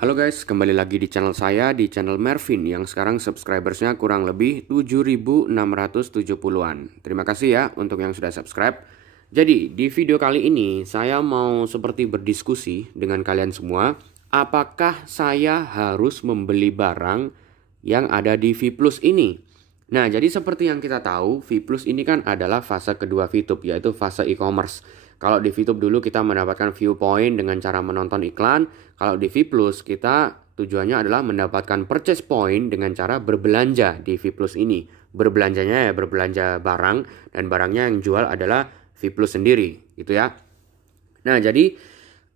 Halo guys, kembali lagi di channel saya, di channel Mervin yang sekarang subscribersnya kurang lebih 7.670-an. Terima kasih ya untuk yang sudah subscribe. Jadi di video kali ini saya mau seperti berdiskusi dengan kalian semua. Apakah saya harus membeli barang yang ada di V Plus ini? Nah, jadi seperti yang kita tahu, V Plus ini kan adalah fase kedua VTube, yaitu fase e-commerce. Kalau di VTube dulu kita mendapatkan viewpoint dengan cara menonton iklan. Kalau di V Plus kita tujuannya adalah mendapatkan purchase point dengan cara berbelanja di V Plus ini. Berbelanjanya ya berbelanja barang, dan barangnya yang jual adalah V Plus sendiri, gitu ya. Nah, jadi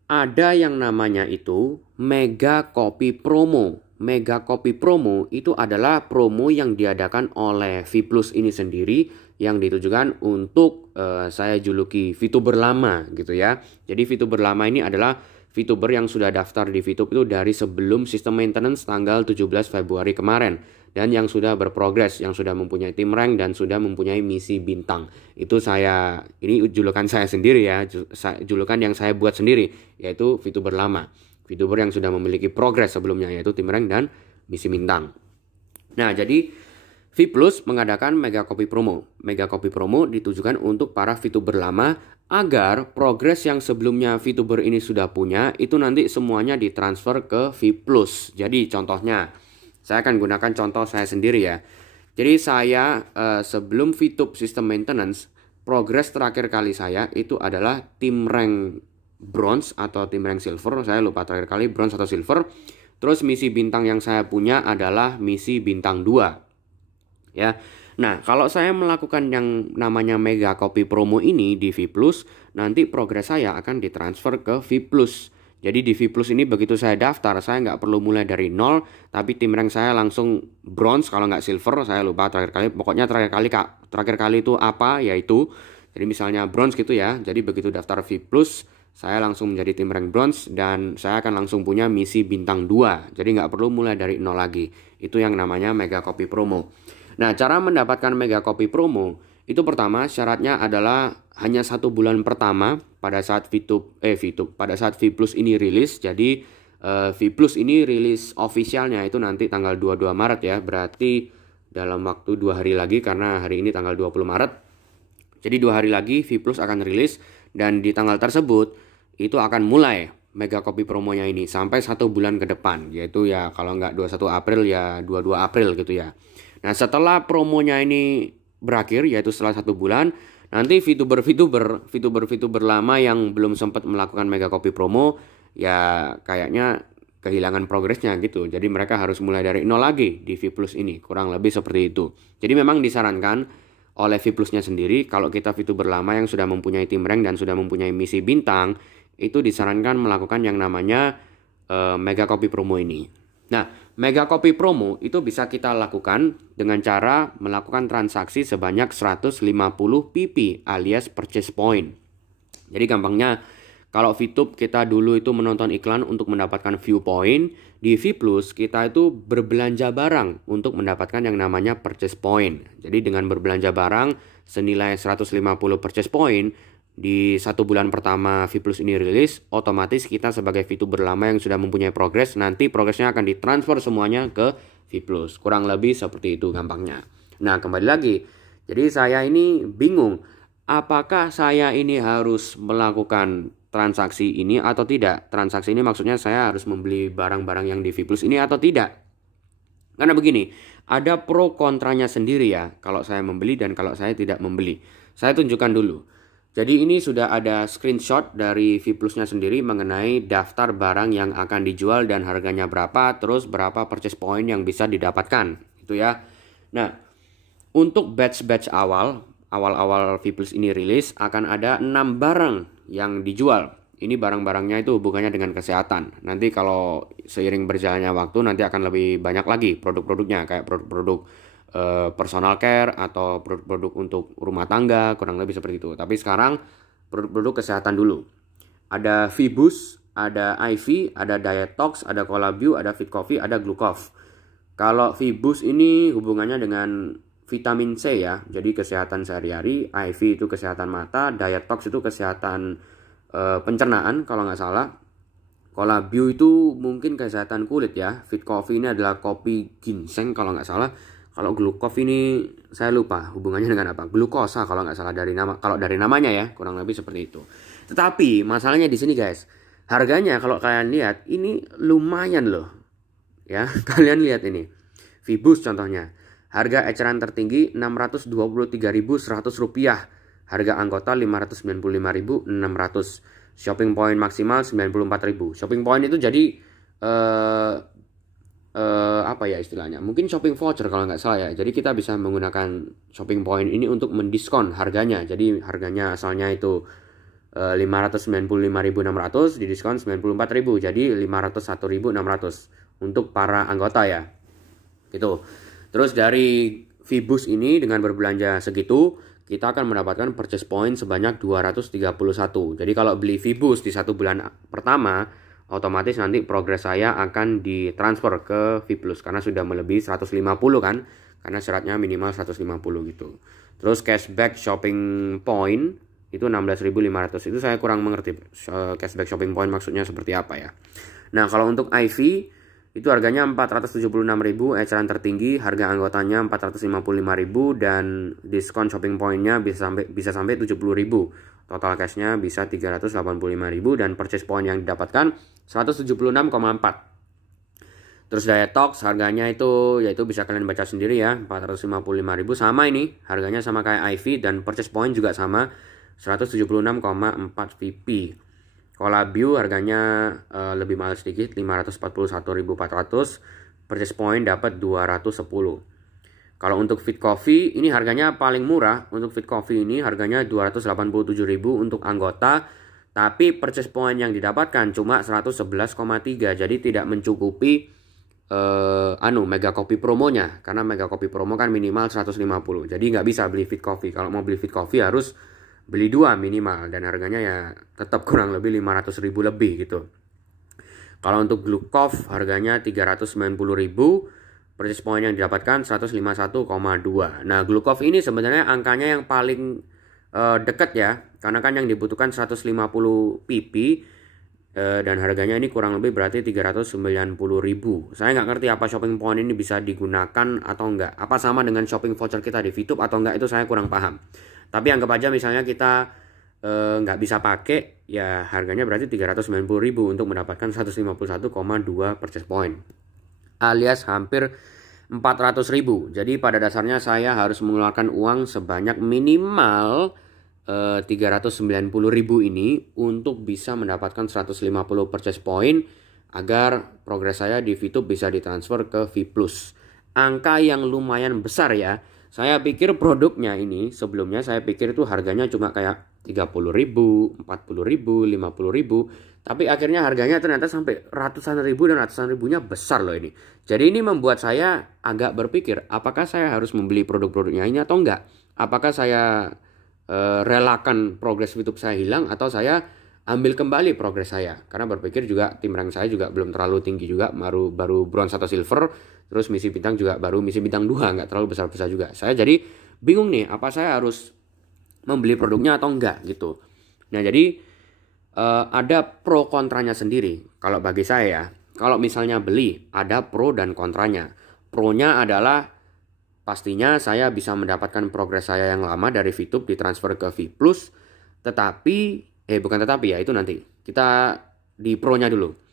ada yang namanya itu Mega Copy Promo. Mega Copy Promo itu adalah promo yang diadakan oleh V Plus ini sendiri yang ditujukan untuk saya juluki VTuber lama gitu ya. Jadi VTuber lama ini adalah VTuber yang sudah daftar di VTube itu dari sebelum sistem maintenance tanggal 17 Februari kemarin. Dan yang sudah berprogres, yang sudah mempunyai tim rank dan sudah mempunyai misi bintang. Itu ini julukan saya sendiri ya, julukan yang saya buat sendiri, yaitu VTuber lama. VTuber yang sudah memiliki progres sebelumnya, yaitu tim rank dan misi bintang. Nah, jadi V Plus mengadakan Mega Copy Promo. Mega Copy Promo ditujukan untuk para VTuber lama agar progres yang sebelumnya VTuber ini sudah punya itu nanti semuanya ditransfer ke V Plus. Jadi contohnya, saya akan gunakan contoh saya sendiri ya. Jadi saya sebelum VTube System Maintenance, progres terakhir kali saya itu adalah tim rank bronze atau tim rank silver. Saya lupa terakhir kali bronze atau silver. Terus misi bintang yang saya punya adalah misi bintang 2. Ya. Nah, kalau saya melakukan yang namanya Mega Copy Promo ini di V Plus, nanti progres saya akan ditransfer ke V Plus. Jadi di V Plus ini begitu saya daftar, saya nggak perlu mulai dari nol, tapi tim rank saya langsung bronze kalau nggak silver, saya lupa terakhir kali. Pokoknya terakhir kali itu apa, yaitu jadi misalnya bronze gitu ya. Jadi begitu daftar V Plus, saya langsung menjadi tim rank bronze dan saya akan langsung punya misi bintang 2. Jadi nggak perlu mulai dari nol lagi. Itu yang namanya Mega Copy Promo. Nah, cara mendapatkan Mega Copy Promo itu pertama syaratnya adalah hanya 1 bulan pertama pada saat pada saat V Plus ini rilis. Jadi V Plus ini rilis officialnya itu nanti tanggal 22 Maret ya. Berarti dalam waktu 2 hari lagi, karena hari ini tanggal 20 Maret. Jadi 2 hari lagi V Plus akan rilis, dan di tanggal tersebut itu akan mulai Mega Copy Promonya ini sampai 1 bulan ke depan. Yaitu ya kalau nggak 21 April ya 22 April gitu ya. Nah, setelah promonya ini berakhir, yaitu setelah 1 bulan, nanti VTuber lama yang belum sempat melakukan Mega Copy Promo ya kayaknya kehilangan progresnya gitu. Jadi mereka harus mulai dari nol lagi di V Plus ini, kurang lebih seperti itu. Jadi memang disarankan oleh V Plusnya sendiri, kalau kita VTuber lama yang sudah mempunyai tim rank dan sudah mempunyai misi bintang, itu disarankan melakukan yang namanya Mega Copy Promo ini. Nah, Mega Copy Promo itu bisa kita lakukan dengan cara melakukan transaksi sebanyak 150 PP alias purchase point. Jadi gampangnya, kalau VTube kita dulu itu menonton iklan untuk mendapatkan viewpoint, di V Plus kita itu berbelanja barang untuk mendapatkan yang namanya purchase point. Jadi dengan berbelanja barang senilai 150 purchase point, di 1 bulan pertama V Plus ini rilis, otomatis kita sebagai VTuber lama yang sudah mempunyai progres, nanti progresnya akan ditransfer semuanya ke V Plus. Kurang lebih seperti itu gampangnya. Nah, kembali lagi. Jadi saya ini bingung, apakah saya ini harus melakukan transaksi ini atau tidak? Transaksi ini maksudnya saya harus membeli barang-barang yang di V Plus ini atau tidak? Karena begini, ada pro kontranya sendiri ya, kalau saya membeli dan kalau saya tidak membeli. Saya tunjukkan dulu. Jadi ini sudah ada screenshot dari V Plusnya sendiri mengenai daftar barang yang akan dijual dan harganya berapa, terus berapa purchase point yang bisa didapatkan, gitu ya. Nah, untuk batch-batch awal-awal V Plus ini rilis, akan ada 6 barang yang dijual. Ini barang-barangnya itu hubungannya dengan kesehatan. Nanti kalau seiring berjalannya waktu, nanti akan lebih banyak lagi produk-produknya, kayak produk-produk personal care atau produk-produk untuk rumah tangga, kurang lebih seperti itu. Tapi sekarang produk-produk kesehatan dulu. Ada V-Boost, ada IV, ada Dietox, ada Collabue, ada Fit Coffee, ada Glucov. Kalau V-Boost ini hubungannya dengan vitamin C ya, jadi kesehatan sehari-hari. IV itu kesehatan mata, Dietox itu kesehatan pencernaan kalau nggak salah. Collabio itu mungkin kesehatan kulit ya. Fit Coffee ini adalah kopi ginseng kalau nggak salah. Kalau Glucov ini saya lupa hubungannya dengan apa. Glukosa kalau nggak salah dari nama. Kalau dari namanya ya, kurang lebih seperti itu. Tetapi masalahnya di sini guys, harganya kalau kalian lihat ini lumayan loh. Ya, kalian lihat ini. Vibus contohnya. Harga eceran tertinggi Rp623.100. Harga anggota Rp595.600. Shopping point maksimal 94.000. Shopping point itu jadi apa ya istilahnya? Mungkin shopping voucher kalau nggak salah ya. Jadi kita bisa menggunakan shopping point ini untuk mendiskon harganya. Jadi harganya asalnya itu 595.600 didiskon 94.000. Jadi 501.600 untuk para anggota ya. Gitu. Terus dari Vibus ini dengan berbelanja segitu kita akan mendapatkan purchase point sebanyak 231. Jadi kalau beli Vibus di 1 bulan pertama, otomatis nanti progres saya akan ditransfer ke Vplus karena sudah melebihi 150 kan, karena syaratnya minimal 150 gitu. Terus cashback shopping point itu 16.500. Itu saya kurang mengerti cashback shopping point maksudnya seperti apa ya. Nah, kalau untuk IV itu harganya 476.000, eceran tertinggi, harga anggotanya 455.000 dan diskon shopping pointnya bisa sampai 70.000. Total cashnya bisa 385.000 dan purchase point yang didapatkan 176,4. Terus Dietox harganya itu yaitu bisa kalian baca sendiri ya, 455.000 sama ini, harganya sama kayak IV dan purchase point juga sama 176,4 VP. Collabio harganya lebih mahal sedikit 541.400, purchase point dapat 210. Kalau untuk Fit Coffee ini harganya paling murah. Untuk Fit Coffee ini harganya 287.000 untuk anggota, tapi purchase point yang didapatkan cuma 111,3. Jadi tidak mencukupi Mega Coffee promonya, karena Mega Coffee promo kan minimal 150. Jadi nggak bisa beli Fit Coffee. Kalau mau beli Fit Coffee harus beli 2 minimal dan harganya ya tetap kurang lebih 500.000 lebih gitu. Kalau untuk Glucov harganya 390.000, purchase point yang didapatkan 151,2. Nah, Glucov ini sebenarnya angkanya yang paling dekat ya, karena kan yang dibutuhkan 150 pp dan harganya ini kurang lebih berarti 390.000. Saya nggak ngerti apa shopping point ini bisa digunakan atau enggak. Apa sama dengan shopping voucher kita di VTube atau enggak, itu saya kurang paham. Tapi anggap aja misalnya kita nggak bisa pakai, ya harganya berarti 390.000 untuk mendapatkan 151,2 purchase point. Alias hampir 400.000. Jadi pada dasarnya saya harus mengeluarkan uang sebanyak minimal 390.000 ini untuk bisa mendapatkan 150 purchase point agar progres saya di VTube bisa ditransfer ke V+. Angka yang lumayan besar ya. Saya pikir produknya ini sebelumnya saya pikir itu harganya cuma kayak 30.000, 40.000, 50.000. Tapi akhirnya harganya ternyata sampai ratusan ribu dan ratusan ribunya besar loh ini. Jadi ini membuat saya agak berpikir apakah saya harus membeli produk-produknya ini atau enggak. Apakah saya relakan progres YouTube saya hilang atau saya ambil kembali progres saya. Karena berpikir juga tim rank saya juga belum terlalu tinggi juga. Baru bronze atau silver. Terus misi bintang juga baru misi bintang 2, nggak terlalu besar-besar juga. Saya jadi bingung nih, apa saya harus membeli produknya atau enggak gitu. Nah jadi ada pro kontranya sendiri. Kalau bagi saya ya, kalau misalnya beli ada pro dan kontranya. Pronya adalah pastinya saya bisa mendapatkan progres saya yang lama dari VTube ditransfer ke V+. Tetapi bukan tetapi ya, itu nanti kita di pro-nya dulu.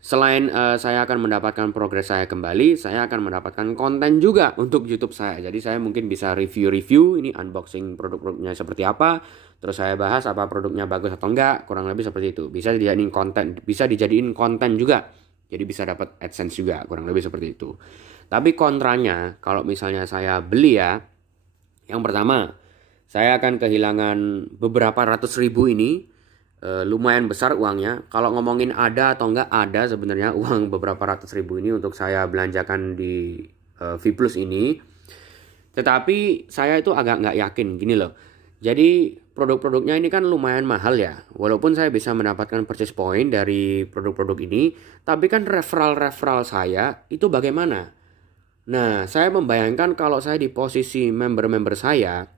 Selain saya akan mendapatkan progres saya kembali, saya akan mendapatkan konten juga untuk YouTube saya. Jadi saya mungkin bisa review-review, ini unboxing produk-produknya seperti apa, terus saya bahas apa produknya bagus atau enggak, kurang lebih seperti itu. Bisa dijadiin konten juga. Jadi bisa dapat AdSense juga, kurang lebih seperti itu. Tapi kontranya, kalau misalnya saya beli ya, yang pertama, saya akan kehilangan beberapa ratus ribu ini. Lumayan besar uangnya. Kalau ngomongin ada atau enggak, ada sebenarnya uang beberapa ratus ribu ini untuk saya belanjakan di V+ ini. Tetapi saya itu agak nggak yakin gini loh. Jadi produk-produknya ini kan lumayan mahal ya. Walaupun saya bisa mendapatkan purchase point dari produk-produk ini, tapi kan referral saya itu bagaimana? Nah, saya membayangkan kalau saya di posisi member-member saya,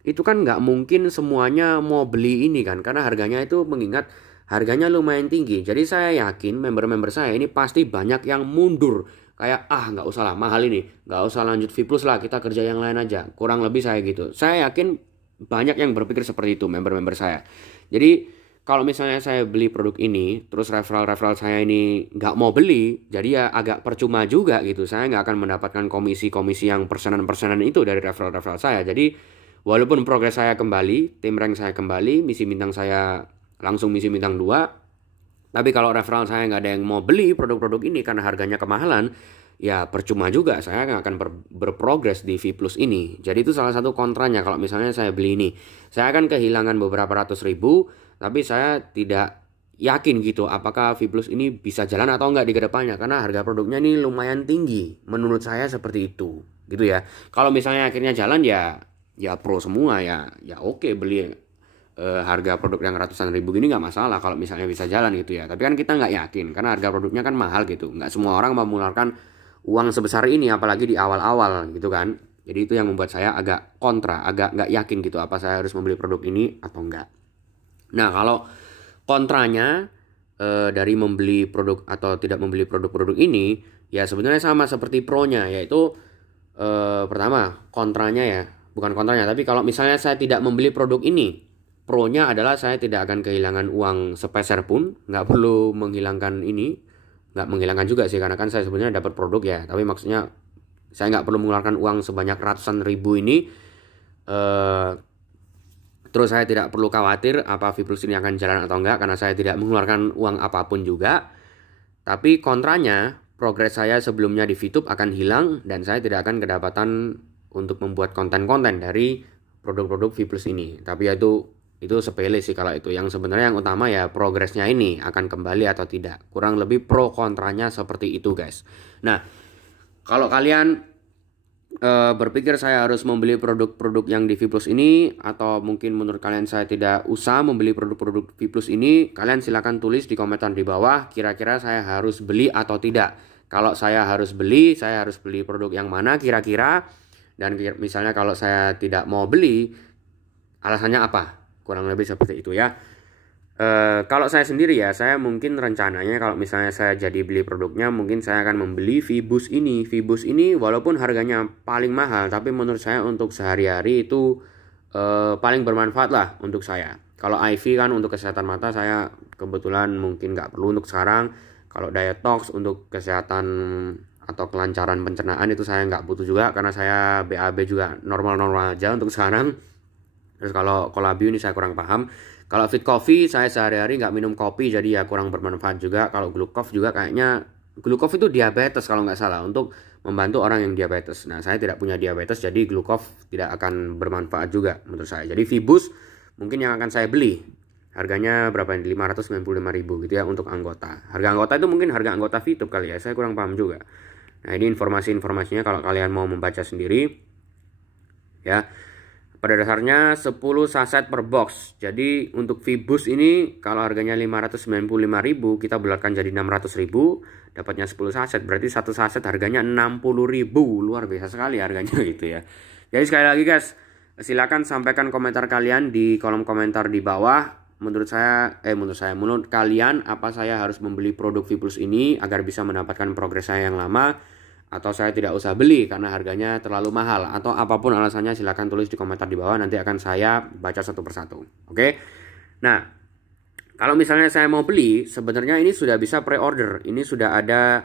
itu kan nggak mungkin semuanya mau beli ini kan, karena harganya itu mengingat harganya lumayan tinggi. Jadi saya yakin member-member saya ini pasti banyak yang mundur. Kayak nggak usah lah, mahal ini, nggak usah lanjut V Plus lah, kita kerja yang lain aja. Kurang lebih saya gitu. Saya yakin banyak yang berpikir seperti itu member-member saya. Jadi kalau misalnya saya beli produk ini, terus referral saya ini nggak mau beli, jadi ya agak percuma juga gitu. Saya nggak akan mendapatkan komisi-komisi yang persenan-persenan itu dari referral saya. Jadi walaupun progres saya kembali, tim rank saya kembali, misi bintang saya langsung misi bintang 2, tapi kalau referral saya nggak ada yang mau beli produk-produk ini karena harganya kemahalan, ya percuma juga, saya nggak akan berprogres di V Plus ini. Jadi itu salah satu kontranya kalau misalnya saya beli ini. Saya akan kehilangan beberapa ratus ribu, tapi saya tidak yakin gitu apakah V Plus ini bisa jalan atau enggak di kedepannya, karena harga produknya ini lumayan tinggi. Menurut saya seperti itu, gitu ya. Kalau misalnya akhirnya jalan ya pro semua ya oke, beli harga produk yang ratusan ribu gini nggak masalah kalau misalnya bisa jalan gitu ya. Tapi kan kita nggak yakin karena harga produknya kan mahal gitu. Nggak semua orang mau mengeluarkan uang sebesar ini apalagi di awal-awal gitu kan. Jadi itu yang membuat saya agak kontra, agak nggak yakin gitu apa saya harus membeli produk ini atau enggak. Nah, kalau kontranya dari membeli produk atau tidak membeli produk-produk ini, ya sebenarnya sama seperti pro-nya, yaitu pertama kontranya ya, bukan kontranya, tapi kalau misalnya saya tidak membeli produk ini, pro-nya adalah saya tidak akan kehilangan uang sepeser pun, nggak perlu menghilangkan ini, nggak menghilangkan juga sih, karena kan saya sebenarnya dapat produk ya, tapi maksudnya saya nggak perlu mengeluarkan uang sebanyak ratusan ribu ini. Terus saya tidak perlu khawatir apa V Plus ini akan jalan atau enggak, karena saya tidak mengeluarkan uang apapun juga. Tapi kontranya, progres saya sebelumnya di VTube akan hilang dan saya tidak akan kedapatan untuk membuat konten-konten dari produk-produk V Plus ini. Tapi ya itu sepele sih kalau itu. Yang sebenarnya yang utama ya progresnya ini akan kembali atau tidak. Kurang lebih pro kontranya seperti itu, guys. Nah, kalau kalian berpikir saya harus membeli produk-produk yang di V Plus ini, atau mungkin menurut kalian saya tidak usah membeli produk-produk V Plus ini, kalian silakan tulis di komentar di bawah kira-kira saya harus beli atau tidak. Kalau saya harus beli produk yang mana kira-kira, dan misalnya kalau saya tidak mau beli, alasannya apa? Kurang lebih seperti itu ya. Kalau saya sendiri ya, saya mungkin rencananya kalau misalnya saya jadi beli produknya, mungkin saya akan membeli V-Boost ini. V-Boost ini walaupun harganya paling mahal, tapi menurut saya untuk sehari-hari itu paling bermanfaat lah untuk saya. Kalau IV kan untuk kesehatan mata saya kebetulan mungkin nggak perlu untuk sekarang. Kalau Dietox untuk kesehatan atau kelancaran pencernaan itu saya nggak butuh juga, karena saya BAB juga normal-normal aja untuk sekarang. Terus kalau Colabio ini saya kurang paham. Kalau Fit Coffee saya sehari-hari nggak minum kopi, jadi ya kurang bermanfaat juga. Kalau Glucov juga kayaknya, Glucov itu diabetes kalau nggak salah, untuk membantu orang yang diabetes. Nah, saya tidak punya diabetes, jadi Glucov tidak akan bermanfaat juga menurut saya. Jadi V-Boost mungkin yang akan saya beli. Harganya berapa ini? 595.000 gitu ya untuk anggota. Harga anggota itu mungkin harga anggota VTube kali ya, saya kurang paham juga. Nah, ini informasi-informasinya kalau kalian mau membaca sendiri ya. Pada dasarnya 10 saset per box. Jadi untuk V-Boost ini kalau harganya 595.000, kita bulatkan jadi 600.000, dapatnya 10 saset. Berarti satu saset harganya 60.000. Luar biasa sekali harganya gitu ya. Jadi sekali lagi guys, silakan sampaikan komentar kalian di kolom komentar di bawah. Menurut kalian apa saya harus membeli produk V-Plus ini agar bisa mendapatkan progres saya yang lama, atau saya tidak usah beli karena harganya terlalu mahal, atau apapun alasannya silahkan tulis di komentar di bawah, nanti akan saya baca satu persatu. Oke. Nah, kalau misalnya saya mau beli, sebenarnya ini sudah bisa pre-order. Ini sudah ada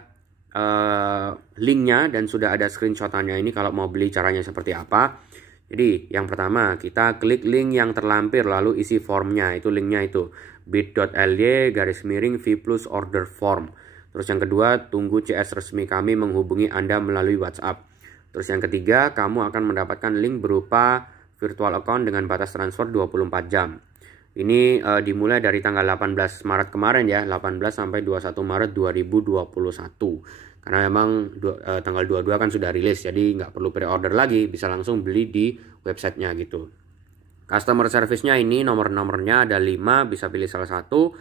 linknya dan sudah ada screenshotannya. Ini kalau mau beli caranya seperti apa. Jadi yang pertama kita klik link yang terlampir lalu isi formnya. Itu linknya itu bit.ly/V+ order form. Terus yang kedua, tunggu CS resmi kami menghubungi Anda melalui WhatsApp. Terus yang ketiga, kamu akan mendapatkan link berupa virtual account dengan batas transfer 24 jam. Ini dimulai dari tanggal 18 Maret kemarin ya, 18 sampai 21 Maret 2021. Karena memang tanggal 22 kan sudah rilis, jadi nggak perlu pre-order lagi, bisa langsung beli di websitenya gitu. Customer service-nya ini nomor-nomornya ada 5, bisa pilih salah satu.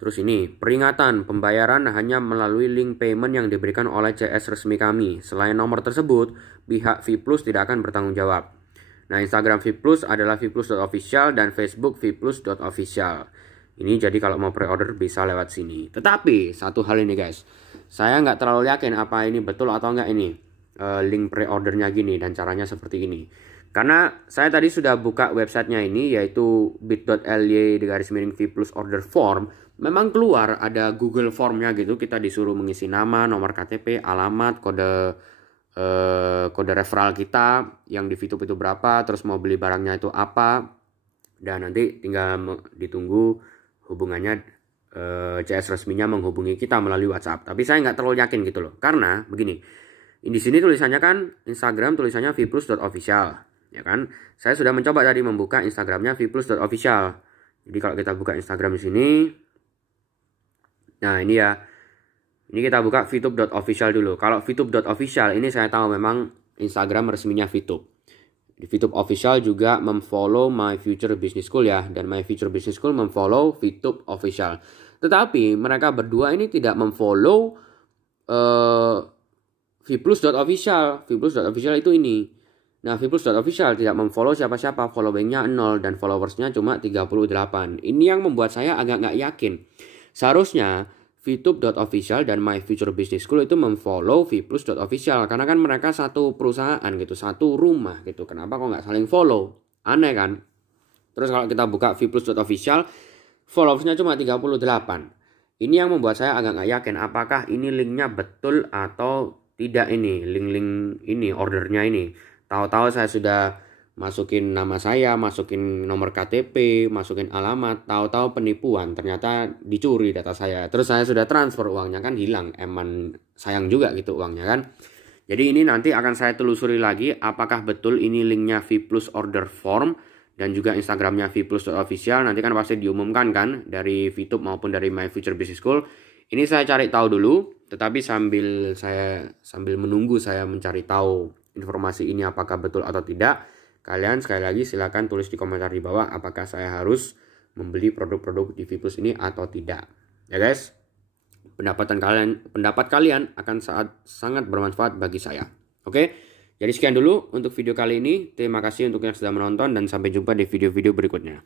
Terus ini, peringatan, pembayaran hanya melalui link payment yang diberikan oleh CS resmi kami. Selain nomor tersebut, pihak V+ tidak akan bertanggung jawab. Nah, Instagram V+ adalah vplus.official dan Facebook vplus.official. Ini jadi kalau mau pre-order bisa lewat sini. Tetapi satu hal ini guys, saya nggak terlalu yakin apa ini betul atau enggak ini link pre-ordernya gini dan caranya seperti ini. Karena saya tadi sudah buka websitenya ini, yaitu bit.ly/v plus order form. Memang keluar ada Google Formnya gitu, kita disuruh mengisi nama, nomor KTP, alamat, kode referral kita yang di VTube itu berapa, terus mau beli barangnya itu apa, dan nanti tinggal ditunggu hubungannya CS resminya menghubungi kita melalui WhatsApp. Tapi saya nggak terlalu yakin gitu loh, karena begini, di sini tulisannya kan Instagram tulisannya vplus.official, ya kan? Saya sudah mencoba tadi membuka Instagramnya vplus.official. Jadi kalau kita buka Instagram di sini, nah ini ya, ini kita buka vtube.official dulu. Kalau vtube.official ini saya tahu memang Instagram resminya VTube. Di VTube Official juga memfollow My Future Business School ya, dan My Future Business School memfollow VTube Official. Tetapi mereka berdua ini tidak memfollow vplus.official. vplus.official itu ini. Nah, vplus.official tidak memfollow siapa-siapa, followingnya 0 dan followersnya cuma 38. Ini yang membuat saya agak nggak yakin. Seharusnya vtube.official dan My Future Business School itu memfollow vplus.official, karena kan mereka satu perusahaan gitu, satu rumah gitu. Kenapa kok nggak saling follow? Aneh kan? Terus kalau kita buka vplus.official, followersnya cuma 38. Ini yang membuat saya agak nggak yakin apakah ini linknya betul atau tidak, ini link-link ini ordernya ini. Tahu-tahu saya sudah masukin nama saya, masukin nomor KTP, masukin alamat, tahu-tahu penipuan, ternyata dicuri data saya. Terus saya sudah transfer uangnya, kan hilang. Eman sayang juga gitu uangnya kan. Jadi ini nanti akan saya telusuri lagi apakah betul ini linknya vplus order form dan juga Instagramnya vplus.official. Nanti kan pasti diumumkan kan dari VTube maupun dari My Future Business School. Ini saya cari tahu dulu, tetapi sambil menunggu saya mencari tahu informasi ini apakah betul atau tidak. Kalian sekali lagi silakan tulis di komentar di bawah apakah saya harus membeli produk-produk di VPlus ini atau tidak. Ya guys, pendapat kalian akan sangat bermanfaat bagi saya. Oke, jadi sekian dulu untuk video kali ini. Terima kasih untuk yang sudah menonton dan sampai jumpa di video-video berikutnya.